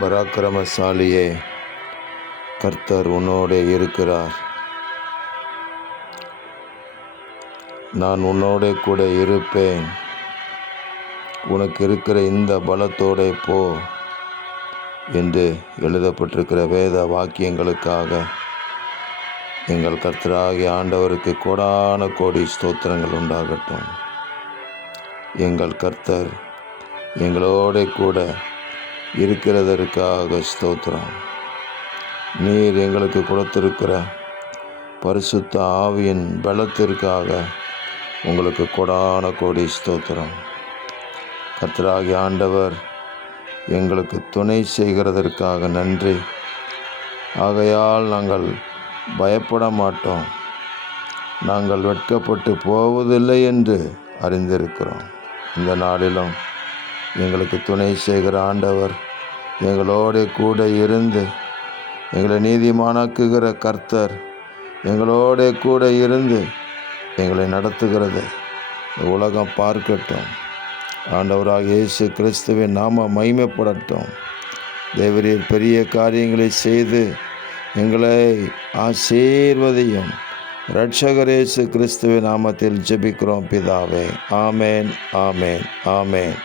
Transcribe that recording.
பராக்கிரமசாலியே, கர்த்தர் உன்னோடே இருக்கிறார். நான் உன்னோடே கூட இருப்பேன். உனக்கு இருக்கிற இந்த பலத்தோடே போ என்று எழுதப்பட்டிருக்கிற வேத வாக்கியங்களுக்காக எங்கள் கர்த்தராகிய ஆண்டவருக்கு கோடான கோடி ஸ்தோத்திரங்கள் உண்டாகட்டும். எங்கள் கர்த்தர் எங்களோட கூட இருக்கிறதற்காக ஸ்தோத்திரம். நீர் எங்களுக்கு கொடுத்திருக்கிற பரிசுத்த ஆவியின் பலத்திற்காக உங்களுக்கு கோடான கோடி ஸ்தோத்திரம். கர்த்தராகிய ஆண்டவர் எங்களுக்கு துணை செய்கிறதற்காக நன்றி. ஆகையால் நாங்கள் பயப்பட மாட்டோம், நாங்கள் வெட்கப்பட்டு போவதில்லை என்று அறிந்திருக்கிறோம். இந்த நாளிலும் எங்களுக்கு துணை செய்கிற ஆண்டவர் எங்களோட கூட இருந்து எங்களை நீதிமானாக்குகிற கர்த்தர் எங்களோட கூட இருந்து எங்களை நடத்துகிறது உலகம் பார்க்கட்டும். ஆண்டவராக இயேசு கிறிஸ்துவின் நாம மகிமைப்படட்டும். தேவரீர் பெரிய காரியங்களை செய்து எங்களை ஆசீர்வதியும். இரட்சகர் இயேசு கிறிஸ்துவின் நாமத்தில் ஜெபிக்கிறோம் பிதாவே. ஆமேன், ஆமேன், ஆமேன்.